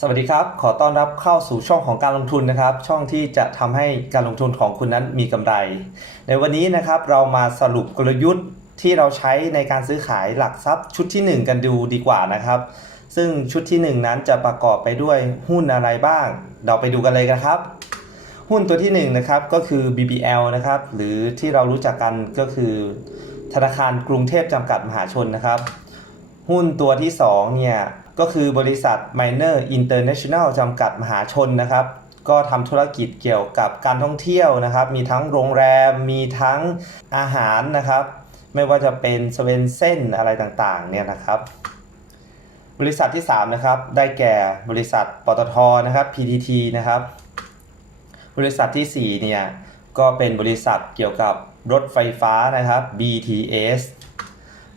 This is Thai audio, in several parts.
สวัสดีครับ ขอต้อนรับเข้าสู่ช่องของการลงทุนนะครับ ช่องที่จะทำให้การลงทุนของคุณนั้นมีกำไร ในวันนี้นะครับเรามาสรุปกลยุทธ์ที่เราใช้ในการซื้อขายหลักทรัพย์ชุดที่ 1 กันดูดีกว่านะครับ ซึ่งชุดที่ 1 นั้นจะประกอบไปด้วยหุ้นอะไรบ้าง เราไปดูกันเลยนะครับ หุ้นตัวที่1นะครับก็คือ BBL นะครับหรือที่เรารู้จักกันก็คือ ธนาคารกรุงเทพจำกัดมหาชนนะครับ หุ้นตัวที่2เนี่ย ก็คือบริษัท Miner International จำกัดมหาชนนะครับ ก็ทำธุรกิจเกี่ยวกับการท่องเที่ยวนะครับ มีทั้งโรงแรม มีทั้งอาหารนะครับ ไม่ว่าจะเป็นสเวนเซ่นอะไรต่างๆเนี่ยนะครับ บริษัทที่ 3 นะครับ ได้แก่บริษัทปตทนะครับ PTT นะครับ บริษัททีสี่4 เนี่ย ก็เป็นบริษัทเกี่ยวกับรถไฟฟ้านะครับ BTS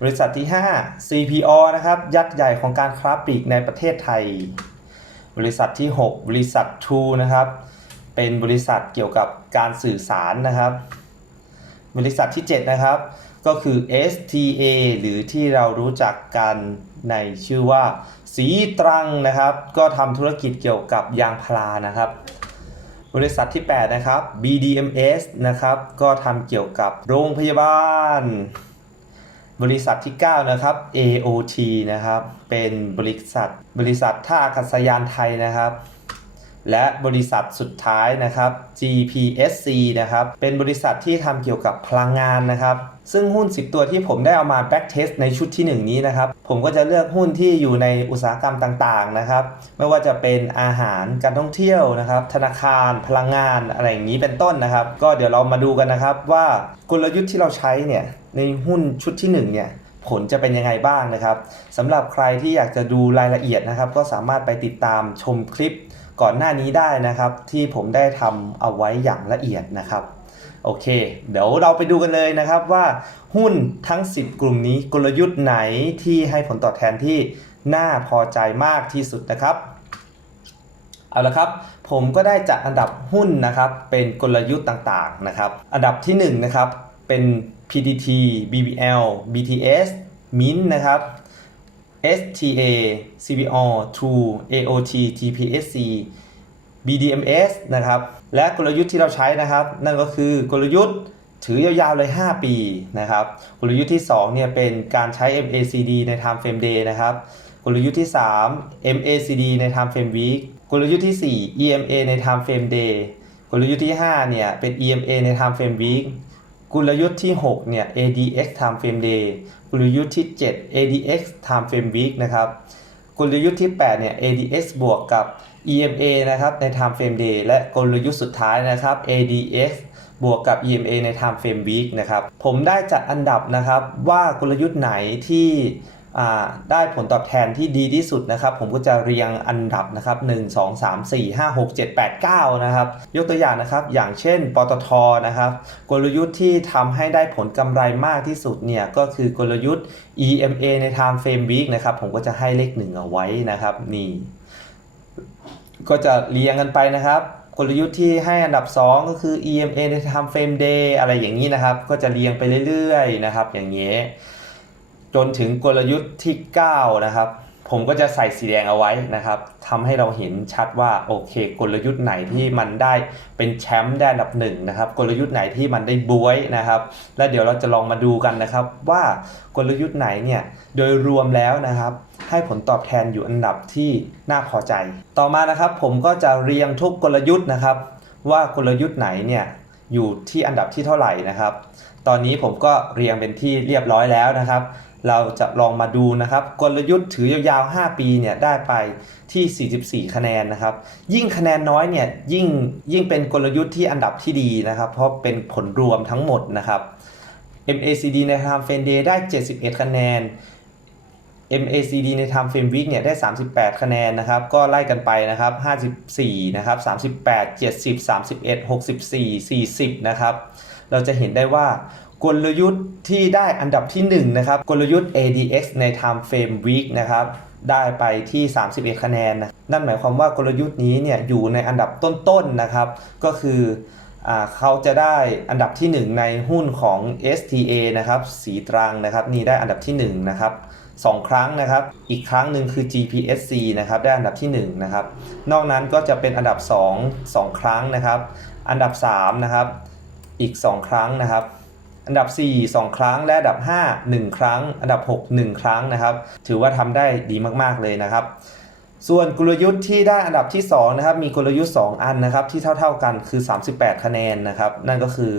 บริษัทที่ 5 CPO นะครับ ยักษ์ใหญ่ของการค้าปลีกในประเทศไทย บริษัทที่ 6 บริษัท True นะครับ เป็นบริษัทเกี่ยวกับการสื่อสารนะครับ บริษัทที่ 7 นะครับ ก็คือ STA หรือที่เรารู้จักกันในชื่อว่า สีตรังนะครับ ก็ทำธุรกิจเกี่ยวกับยางพารานะครับ บริษัทที่ 8 นะครับ BDMS นะครับ ก็ทำเกี่ยวกับโรงพยาบาล บริษัทที่ 9 นะครับ AOT นะครับ เป็นบริษัท บริษัทท่าอากาศยานไทยนะครับ และบริษัทสุดท้ายนะครับ GPSC นะครับ เป็นบริษัทที่ทำเกี่ยวกับพลังงานนะครับ ซึ่งหุ้น 10 ตัวที่ผมได้เอามา back test ในชุดที่ 1 นี้นะครับ ผมก็จะเลือกหุ้นที่อยู่ในอุตสาหกรรมต่างๆนะครับ ไม่ว่าจะเป็นอาหารการท่องเที่ยวนะครับ ธนาคารพลังงานอะไรอย่างนี้เป็นต้นนะครับ ก็เดี๋ยวเรามาดูกันนะครับว่ากลยุทธ์ที่เราใช้เนี่ย ในหุ้นชุดที่1เนี่ยผลจะเป็นยังไงบ้างนะครับสำหรับใครที่อยากจะดูรายละเอียดนะครับ ก็สามารถไปติดตามชมคลิปก่อนหน้านี้ได้นะครับ ที่ผมได้ทำเอาไว้อย่างละเอียดนะครับโอเค เดี๋ยวเราไปดูกันเลยนะครับว่าหุ้นทั้ง 10 กลุ่มนี้กลยุทธ์ไหนที่ให้ผลตอบแทนที่น่าพอใจมากที่สุดนะครับ เอาละครับ ผมก็ได้จัดอันดับหุ้นนะครับ เป็นกลยุทธ์ต่างๆนะครับ อันดับที่1นะครับเป็น PTT BBL BTS Mint นะครับ STA CBO True AOT TPSC BDMS นะครับ และกลยุทธ์ที่เราใช้นะครับ นั่นก็คือกลยุทธ์ถือยาวๆเลย 5 ปีนะครับ กลยุทธ์ที่2เนี่ยเป็นการใช้ MACD ใน Time Frame Day นะครับ กลยุทธ์ที่ 3 MACD ใน Time Frame Week กลยุทธ์ที่ 4 EMA ใน Time Frame Day กลยุทธ์ที่ 5 เนี่ยเป็น EMA ใน Time Frame Week กลยุทธ์ที่ 6 เนี่ย ADX Time Frame Day กลยุทธ์ที่ 7 ADX Time Frame Week นะครับ กลยุทธ์ที่ 8 เนี่ย ADX บวกกับ EMA นะครับ ใน Time Frame Day และกลยุทธ์สุดท้ายนะครับ ADX บวกกับ EMA ใน Time Frame Week นะครับ ผมได้จัดอันดับนะครับว่ากลยุทธ์ไหนที่ ได้ผลตอบแทนที่ดีที่สุดนะครับ ผมก็จะเรียงอันดับนะครับ 1 2 3 4 5 6 7 8 9 นะครับ ยกตัวอย่างนะครับ อย่างเช่น ปตทนะครับ กลยุทธ์ที่ทำให้ได้ผลกำไรมากที่สุดเนี่ย ก็คือกลยุทธ์ EMA ใน Time Frame Week นะครับ ผมก็จะให้เลขหนึ่งเอาไว้นะครับ นี่ ก็จะเรียงกันไปนะครับกลยุทธ์ที่ให้อันดับ 2 ก็คือ EMA ใน Time Frame Day อะไรอย่างนี้นะครับ ก็จะเรียงไปเรื่อยๆนะครับ อย่างนี้ จนถึงกลยุทธ์ที่ 9 นะครับ ผมก็จะใส่สีแดงเอาไว้นะครับทำให้เราเห็นชัดว่าโอเค กลยุทธ์ไหนที่มันได้เป็นแชมป์ได้อันดับหนึ่งนะครับ กลยุทธ์ไหนที่มันได้บวยนะครับ และเดี๋ยวเราจะลองมาดูกันนะครับ ว่ากลยุทธ์ไหนเนี่ยโดยรวมแล้วนะครับ ให้ผลตอบแทนอยู่อันดับที่น่าพอใจ ต่อมานะครับผมก็จะเรียงทุกกลยุทธ์นะครับ ว่ากลยุทธ์ไหนเนี่ยอยู่ที่อันดับที่เท่าไหร่นะครับ ตอนนี้ผมก็เรียงเป็นที่เรียบร้อยแล้วนะครับ เราจะลองมาดูนะครับ กลยุทธ์ถือยาวๆ 5 ปีเนี่ยได้ไปที่ 44 คะแนนนะครับ ยิ่งคะแนนน้อยเนี่ยยิ่งยิ่งเป็นกลยุทธ์ที่อันดับที่ดีนะครับ เพราะเป็นผลรวมทั้งหมดนะครับ MACD ใน Time Frame Day ได้ 71 คะแนน MACD ใน Time Frame Week เนี่ยได้ 38 คะแนนนะครับ ก็ไล่กันไปนะครับ 54 นะครับ 38 70 31 64 40 นะครับ เราจะเห็นได้ว่ากลยุทธ์ที่ได้อันดับที่ 1 นะครับ กลยุทธ์ ADX ใน Time Frame Week นะครับ ได้ไปที่ 31 คะแนนนะนั่นหมายความว่ากลยุทธ์นี้เนี่ยอยู่ในอันดับต้นๆนะครับ ก็คืออเขาจะได้อันดับที่ 1 ในหุ้นของ STA นะครับสีตรังนะครับ นี่ได้อันดับที่1นะครับ2 ครั้งนะครับ อีกครั้งหนึ่งคือ GPSC นะครับได้อันดับที่1นะครับ นอกนั้นก็จะเป็นอันดับ 2 2 ครั้งนะครับ อันดับ3นะครับ อีก 2 ครั้งนะครับ อันดับ 4 2 ครั้ง และอันดับ 5 1 ครั้ง อันดับ 6 1 ครั้งนะครับ ถือว่าทำได้ดีมากๆเลยนะครับ ส่วนกลยุทธ์ที่ได้อันดับที่2นะครับมีกลยุทธ์ 2 อันนะครับที่เท่าๆกันคือ 38 คะแนนนะครับนั่นก็คือ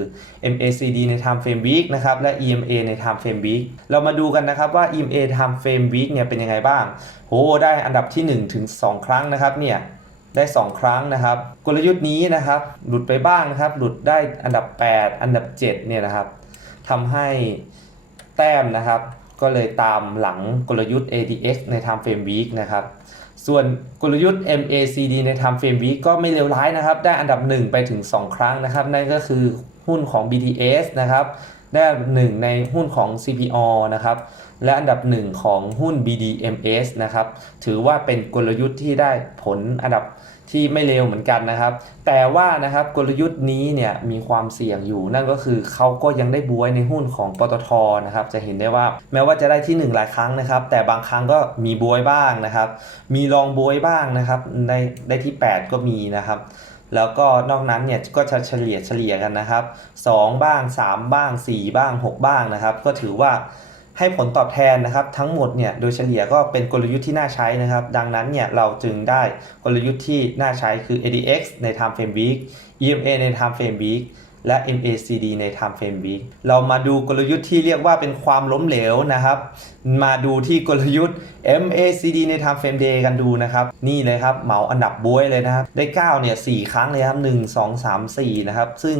MACD ใน Time Frame Week นะครับและ EMA ใน Time Frame Week เรามาดูกันนะครับว่า EMA Time Frame Week เนี่ยเป็นยังไงบ้างโหได้อันดับที่ 1 ถึง 2 ครั้งนะครับเนี่ย ได้ 2 ครั้งนะครับ กลยุทธ์นี้นะครับหลุดไปบ้างนะครับ หลุดได้อันดับ 8 อันดับ 7 เนี่ยนะครับทำให้แต้มนะครับ ก็เลยตามหลังกลยุทธ์ ADX ใน Time Frame Week นะครับ ส่วนกลยุทธ์ MACD ใน Time Frame Week ก็ไม่เลวร้ายนะครับ ได้อันดับ 1 ไปถึง 2 ครั้งนะครับ นั่นก็คือหุ้นของ BTS นะครับ ได้อันดับหนึ่งในหุ้นของ CPO นะครับ และอันดับหนึ่งของหุ้น BDMs นะครับ ถือว่าเป็นกลยุทธ์ที่ได้ผลอันดับที่ไม่เลวเหมือนกันนะครับ แต่ว่านะครับกลยุทธ์นี้เนี่ยมีความเสี่ยงอยู่ นั่นก็คือเขาก็ยังได้บวยในหุ้นของปตทนะครับ จะเห็นได้ว่าแม้ว่าจะได้ที่ 1 หลายครั้งนะครับ แต่บางครั้งก็มีบวยบ้างนะครับ มีรองบวยบ้างนะครับได้ได้ที่ 8 ก็มีนะครับ แล้วก็นอกนั้นเนี่ยก็จะเฉลี่ยเฉลี่ยกันนะครับ 2 บ้าง 3 บ้าง 4 บ้าง 6 บ้างนะครับ ก็ถือว่าให้ผลตอบแทนนะครับ ทั้งหมดเนี่ยโดยเฉลี่ยก็เป็นกลยุทธ์ที่น่าใช้นะครับ ดังนั้นเนี่ยเราจึงได้กลยุทธ์ที่น่าใช้คือ ADX ใน Time Frame Week EMA ใน Time Frame Week และ MACD ใน Time Frame Week เรามาดูกลยุทธ์ที่เรียกว่าเป็นความล้มเหลวนะครับ มาดูที่กลยุทธ์ MACD ใน Time Frame Day กันดูนะครับ นี่เลยครับเหมาอันดับบวยเลยนะครับ ได้ 9 เนี่ย 4 ครั้งเลยครับ 1 2 3 4 นะครับ ซึ่ง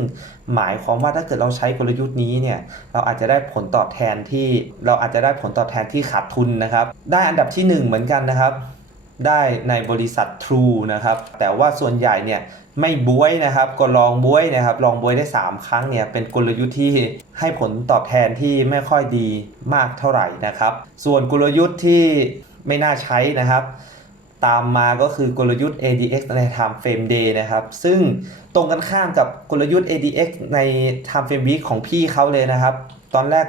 หมายความว่าถ้าเกิดเราใช้กลยุทธ์นี้เนี่ย เราอาจจะได้ผลตอบแทนที่ เราอาจจะได้ผลตอบแทนที่ขาดทุนนะครับ ได้อันดับที่ 1 เหมือนกันนะครับ ได้ในบริษัท True นะครับ แต่ว่าส่วนใหญ่เนี่ยไม่บวยนะครับ ก็ลองบวยนะครับ ลองบวยได้ 3 ครั้งเนี่ยเป็นกลยุทธ์ที่ให้ผลตอบแทนที่ไม่ค่อยดีมากเท่าไหร่นะครับ ส่วนกลยุทธ์ที่ไม่น่าใช้นะครับ ตามมาก็คือกลยุทธ์ ADX ใน Time Frame Day นะครับ ซึ่งตรงกันข้ามกับกลยุทธ์ ADX ใน Time Frame Week ของพี่เขาเลยนะครับ ตอนแรก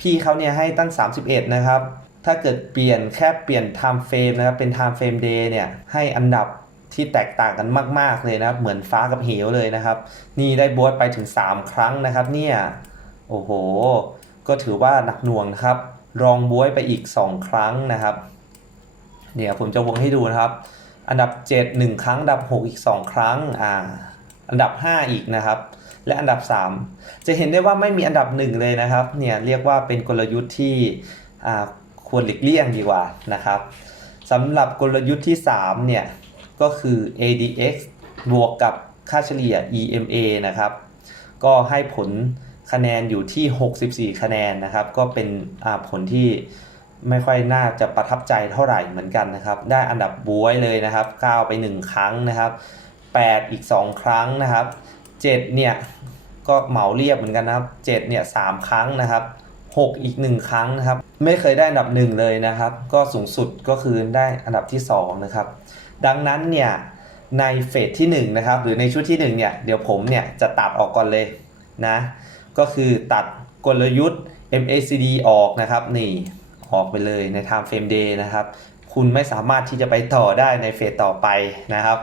พี่เขาเนี่ยให้ตั้ง 31 นะครับ ถ้าเกิดเปลี่ยนแค่เปลี่ยน Time Frame นะครับเป็น Time Frame Day เนี่ยให้อันดับที่แตกต่างกันมาก ๆ เลยนะครับ เหมือนฟ้ากับเหวเลยนะครับ นี่ได้บวชไปถึง 3 ครั้งนะครับ เนี่ย โอ้โห ก็ถือว่าหนักหน่วงนะครับ รองบวยไปอีก 2 ครั้งนะครับ เดี๋ยวผมจะวงให้ดูนะครับ อันดับ 7 1 ครั้ง อันดับ 6 อีก 2 ครั้ง อ่า อันดับ 5 อีกนะครับ และอันดับ 3 จะเห็นได้ว่าไม่มีอันดับ 1 เลยนะครับ เนี่ยเรียกว่าเป็นกลยุทธ์ที่อ่า ควรหลีกเลี่ยงดีกว่านะครับสำหรับกลยุทธ์ที่3เนี่ยก็คือ ADX บวกกับค่าเฉลี่ย EMA นะครับ ก็ให้ผลคะแนนอยู่ที่ 64 คะแนนนะครับ ก็เป็นผลที่ไม่ค่อยน่าจะประทับใจเท่าไหร่เหมือนกันนะครับ ได้อันดับบวยเลยนะครับ 9 ไป 1 ครั้งนะครับ 8 อีก 2 ครั้งนะครับ 7 เนี่ยก็เหมาเรียบเหมือนกันนะครับ 7 เนี่ย 3 ครั้งนะครับ 6 อีก 1 ครั้งนะครับ ไม่เคยได้อันดับ 1 เลยนะครับ ก็สูงสุดก็คือได้อันดับที่ 2 นะครับ ดังนั้นเนี่ยในเฟสที่ 1 นะครับ หรือในชุดที่ 1 เนี่ย เดี๋ยวผมเนี่ยจะตัดออกก่อนเลยนะ ก็คือตัดกลยุทธ์ MACD ออกนะครับ นี่ออกไปเลยใน Time Frame Day นะครับ คุณไม่สามารถที่จะไปต่อได้ในเฟสต่อไปนะครับ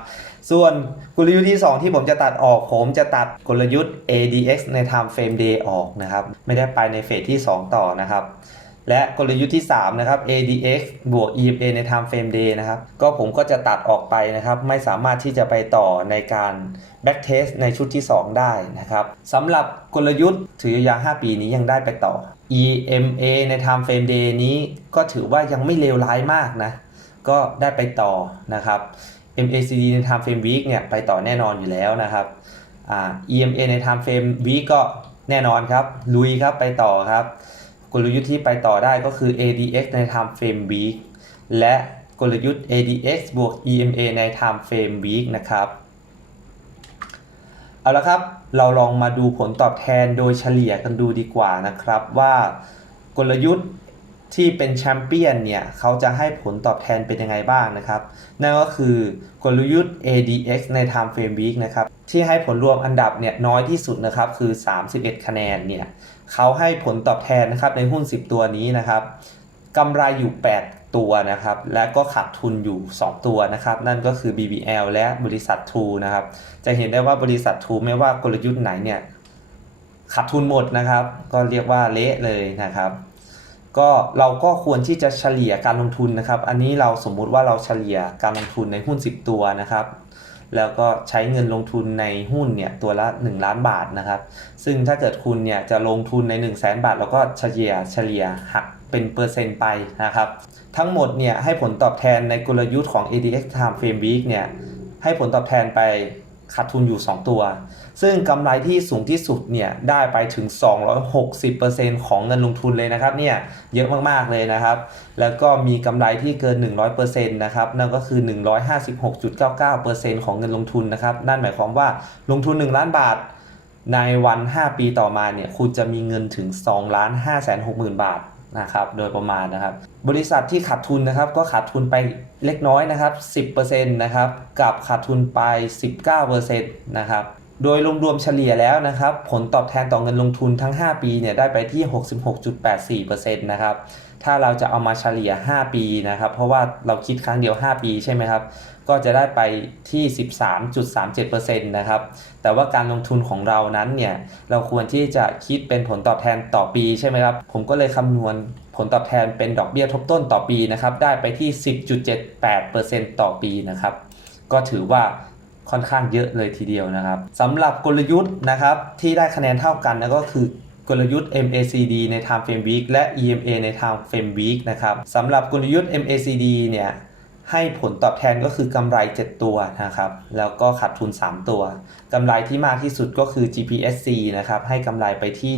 ส่วนกลยุทธ์ที่ 2 ที่ผมจะตัดออก ผมจะตัดกลยุทธ์ ADX ใน Time Frame Day ออกนะครับ ไม่ได้ไปในเฟสที่ 2 ต่อนะครับ และกลยุทธ์ที่3นะครับ ADX บวก EMA ใน Time Frame Day นะครับ ก็ผมก็จะตัดออกไปนะครับ ไม่สามารถที่จะไปต่อในการ Back Test ในชุดที่ 2 ได้นะครับสำหรับกลยุทธ์ถือยาว5ปีนี้ยังได้ไปต่อ EMA ใน Time Frame Day นี้ก็ถือว่ายังไม่เลวร้ายมากนะ ก็ได้ไปต่อนะครับ MACD ใน Time Frame Week เนี่ยไปต่อแน่นอนอยู่แล้วนะครับอ่า EMA ใน Time Frame Week ก็แน่นอนครับ ลุยครับไปต่อครับ กลยุทธ์ที่ไปต่อได้ก็คือ ADX ใน Time Frame Week และกลยุทธ์ ADX บวก EMA ใน Time Frame Week นะครับเอาละครับ เราลองมาดูผลตอบแทนโดยเฉลี่ยกันดูดีกว่านะครับว่ากลยุทธ์ ที่เป็นแชมเปี้ยนเนี่ยเขาจะให้ผลตอบแทนเป็นยังไงบ้างนะครับ นั่นก็คือกลยุทธ์ ADX ใน Time Frame Week นะครับที่ให้ผลรวมอันดับเนี่ยน้อยที่สุดนะครับคือ 31 คะแนนเนี่ยเขาให้ผลตอบแทนนะครับในหุ้น 10 ตัวนี้นะครับกำไรอยู่ 8 ตัวนะครับและก็ขาดทุนอยู่ 2 ตัวนะครับนั่นก็คือ BBL และบริษัท True นะครับจะเห็นได้ว่าบริษัท True ไม่ว่ากลยุทธ์ไหนเนี่ยขาดทุนหมดนะครับ ก็เรียกว่าเละเลยนะครับ ก็เราก็ควรที่จะเฉลี่ยการลงทุนนะครับ อันนี้เราสมมุติว่าเราเฉลี่ยการลงทุนในหุ้น 10 ตัวนะครับ แล้วก็ใช้เงินลงทุนในหุ้นเนี่ยตัวละ 1 ล้านบาทนะครับ ซึ่งถ้าเกิดคุณเนี่ยจะลงทุนใน 1 0 0 0 0แบาทเราก็เฉลี่ยเฉลี่ยหักเป็นเปอร์เซ็นต์ไปนะครับ ทั้งหมดเนี่ยให้ผลตอบแทนในกลยุทธ์ของ ADX Time Frame Week เนี่ยให้ผลตอบแทนไป ขาดทุนอยู่ 2 ตัว ซึ่งกำไรที่สูงที่สุดเนี่ยได้ไปถึง 260%ของเงินลงทุนเลยนะครับเนี่ยเยอะมากๆเลยนะครับ แล้วก็มีกำไรที่เกิน 100%นะครับนั่นก็คือ 156.99%ของเงินลงทุนนะครับนั่นหมายความว่าลงทุน 1 ล้านบาท ในวัน 5 ปีต่อมาเนี่ยคุณจะมีเงินถึง2ล้าน5 6 0 0 0 0 บาท นะครับโดยประมาณนะครับ บริษัทที่ขาดทุนนะครับ ก็ขาดทุนไปเล็กน้อยนะครับ 10%นะครับกับขาดทุนไป 19%นะครับโดยรวมๆเฉลี่ยแล้วนะครับ ผลตอบแทนต่อเงินลงทุนทั้ง 5 ปีเนี่ยได้ไปที่ 66.84%นะครับ ถ้าเราจะเอามาเฉลี่ย 5 ปีนะครับ เพราะว่าเราคิดครั้งเดียว 5 ปีใช่ไหมครับ ก็จะได้ไปที่ 13.37%นะครับ แต่ว่าการลงทุนของเรานั้นเนี่ย เราควรที่จะคิดเป็นผลตอบแทนต่อปีใช่ไหมครับ ผมก็เลยคำนวณผลตอบแทนเป็นดอกเบี้ยทบต้นต่อปีนะครับ ได้ไปที่ 10.78%ต่อปีนะครับ ก็ถือว่าค่อนข้างเยอะเลยทีเดียวนะครับสำหรับกลยุทธ์นะครับที่ได้คะแนนเท่ากันนะก็คือ กลยุทธ์ MACD ใน Time Frame Week และ EMA ใน Time Frame Week นะครับสำหรับกลยุทธ์ MACD เนี่ยให้ผลตอบแทนก็คือกำไร 7 ตัวนะครับ แล้วก็ขาดทุน 3 ตัว กำไรที่มากที่สุดก็คือ GPSC นะครับ ให้กำไรไปที่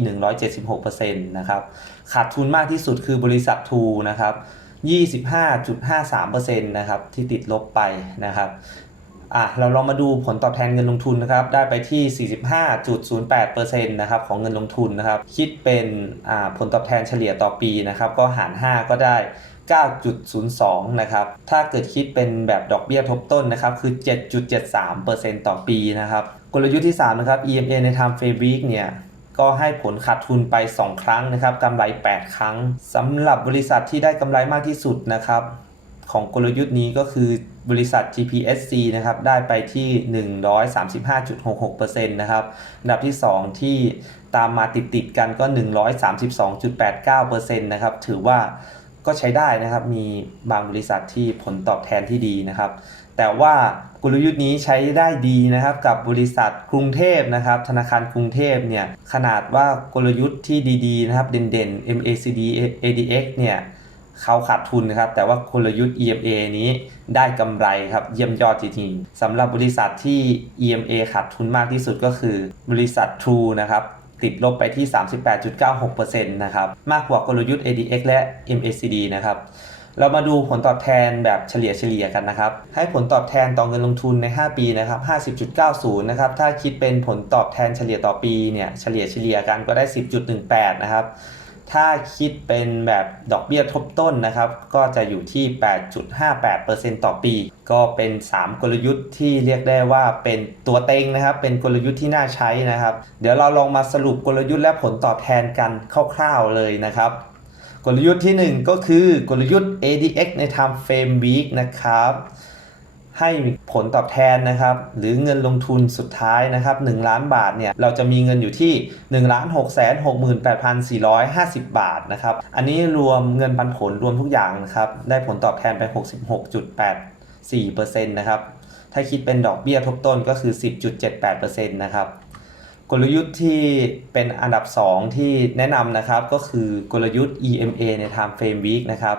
176%นะครับ ขาดทุนมากที่สุดคือบริษัท t ูนะครับ 25.53%นะครับ ที่ติดลบไปนะครับ อะเราลองมาดูผลตอบแทนเงินลงทุนนะครับ ได้ไปที่ 45.08%นะครับของเงินลงทุนนะครับ คิดเป็นอ่าผลตอบแทนเฉลี่ยต่อปีนะครับ ก็หาร 5 ก็ได้ 9.02 นะครับ ถ้าเกิดคิดเป็นแบบดอกเบี้ยทบต้นนะครับ คือ 7.73%ต่อปีนะครับ กลยุทธ์ที่ 3 นะครับ EMA ใน Time Frame Week เนี่ยก็ให้ผลขาดทุนไป 2 ครั้งนะครับกำไร 8 ครั้งสำหรับบริษัทที่ได้กำไรมากที่สุดนะครับ ของกลยุทธ์นี้ก็คือบริษัท GPSC นะครับ ได้ไปที่ 135.66%นะครับอันดับที่ 2 ที่ตามมาติดๆกันก็ 132.89%นะครับ ถือว่าก็ใช้ได้นะครับ มีบางบริษัทที่ผลตอบแทนที่ดีนะครับ แต่ว่ากลยุทธ์นี้ใช้ได้ดีนะครับ กับบริษัทกรุงเทพนะครับ ธนาคารกรุงเทพเนี่ย ขนาดว่ากลยุทธ์ที่ดีๆนะครับ เด่นๆ MACD ADX เนี่ย เขาขาดทุนนะครับ แต่ว่ากลยุทธ์ EMA นี้ได้กำไรครับเยี่ยมยอดจริงๆสำหรับบริษัทที่ EMA ขาดทุนมากที่สุดก็คือ บริษัท True นะครับติดลบไปที่ 38.96%นะครับมากกว่ากลยุทธ์ ADX และ MACD นะครับเรามาดูผลตอบแทนแบบเฉลี่ยเฉลี่ยกันนะครับ ให้ผลตอบแทนต่อเงินลงทุนใน 5 ปีนะครับ 50.90 นะครับ ถ้าคิดเป็นผลตอบแทนเฉลี่ยต่อปีเนี่ย เฉลี่ยเฉลี่ยกันก็ได้ 10.18 นะครับ ถ้าคิดเป็นแบบดอกเบี้ยทบต้นนะครับ ก็จะอยู่ที่ 8.58%ต่อปี ก็เป็น 3 กลยุทธ์ที่เรียกได้ว่าเป็นตัวเต็งนะครับ เป็นกลยุทธ์ที่น่าใช้นะครับ เดี๋ยวเราลองมาสรุปกลยุทธ์และผลตอบแทนกันคร่าวๆเลยนะครับ กลยุทธ์ที่ 1 ก็คือกลยุทธ์ ADX ใน Time Frame Week นะครับ ให้ผลตอบแทนนะครับ หรือเงินลงทุนสุดท้ายนะครับ1ล้านบาทเนี่ยเราจะมีเงินอยู่ที่ 1 6 6 8 4 5 0 บาทนะครับ อันนี้รวมเงินปันผลรวมทุกอย่างนะครับ ได้ผลตอบแทนไป 66.84%นะครับ ถ้าคิดเป็นดอกเบี้ยทบต้นก็คือ 10.78%นะครับกลยุทธ์ที่เป็นอันดับ 2 ที่แนะนำนะครับก็คือกลยุทธ์ EMA ใน Time Frame Week นะครับ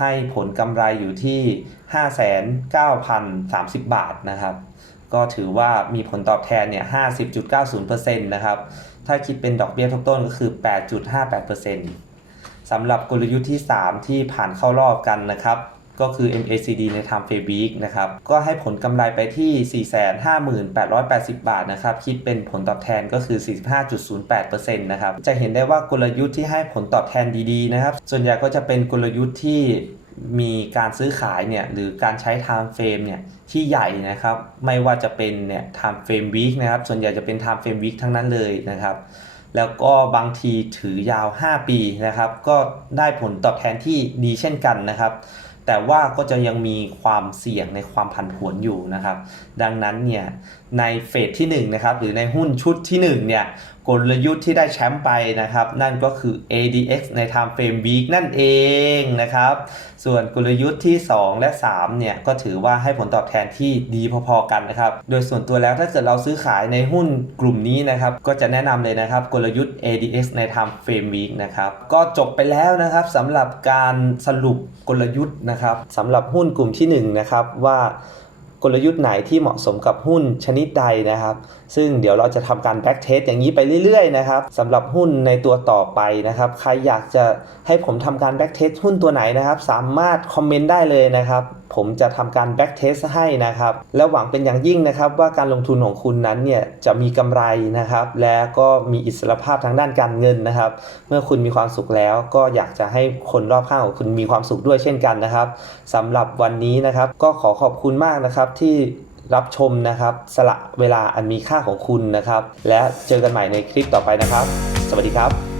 ให้ผลกำไรอยู่ที่ 59,030 บาทนะครับ ก็ถือว่ามีผลตอบแทนเนี่ย50.90%นะครับ ถ้าคิดเป็นดอกเบี้ยทบต้นก็คือ 8.58%สำหรับกลยุทธ์ที่ 3 ที่ผ่านเข้ารอบกันนะครับ ก็คือ MACD ใน Time Frame Week นะครับ ก็ให้ผลกำไรไปที่ 455,880 บาทนะครับ คิดเป็นผลตอบแทนก็คือ 45.08%นะครับ จะเห็นได้ว่ากลยุทธ์ที่ให้ผลตอบแทนดีๆนะครับ ส่วนใหญ่ก็จะเป็นกลยุทธ์ที่ มีการซื้อขายเนี่ยหรือการใช้ Time Frame เนี่ยที่ใหญ่นะครับไม่ว่าจะเป็นเนี่ย Time Frame Week นะครับส่วนใหญ่จะเป็น Time Frame Week ทั้งนั้นเลยนะครับ แล้วก็บางทีถือยาว 5 ปีนะครับ ก็ได้ผลตอบแทนที่ดีเช่นกันนะครับ แต่ว่าก็จะยังมีความเสี่ยงในความผันผวนอยู่นะครับ ดังนั้นเนี่ยในเฟสที่1นะครับหรือในหุ้นชุดที่1เนี่ย กลยุทธ์ที่ได้แชมป์ไปนะครับ นั่นก็คือ ADX ใน Time Frame Week นั่นเองนะครับ ส่วนกลยุทธ์ที่ 2 และ 3 เนี่ย ก็ถือว่าให้ผลตอบแทนที่ดีพอๆกันนะครับ โดยส่วนตัวแล้วถ้าเกิดเราซื้อขายในหุ้นกลุ่มนี้นะครับ ก็จะแนะนำเลยนะครับ กลยุทธ์ ADX ใน Time Frame Week นะครับ ก็จบไปแล้วนะครับสำหรับการสรุปกลยุทธ์นะครับสำหรับหุ้นกลุ่มที่1นะครับว่า กลยุทธ์ไหนที่เหมาะสมกับหุ้นชนิดใดนะครับ ซึ่งเดี๋ยวเราจะทำการแบ็กเทสอย่างนี้ไปเรื่อยๆนะครับสำหรับหุ้นในตัวต่อไปนะครับ ใครอยากจะให้ผมทำการแบ็กเทสหุ้นตัวไหนนะครับ สามารถคอมเมนต์ได้เลยนะครับ ผมจะทำการแบ็กเทสให้นะครับ และหวังเป็นอย่างยิ่งนะครับว่าการลงทุนของคุณนั้นเนี่ยจะมีกำไรนะครับ และก็มีอิสรภาพทางด้านการเงินนะครับ เมื่อคุณมีความสุขแล้วก็อยากจะให้คนรอบข้างของคุณมีความสุขด้วยเช่นกันนะครับสำหรับวันนี้นะครับ ก็ขอขอบคุณมากนะครับที่รับชมนะครับสละเวลาอันมีค่าของคุณนะครับ และเจอกันใหม่ในคลิปต่อไปนะครับ สวัสดีครับ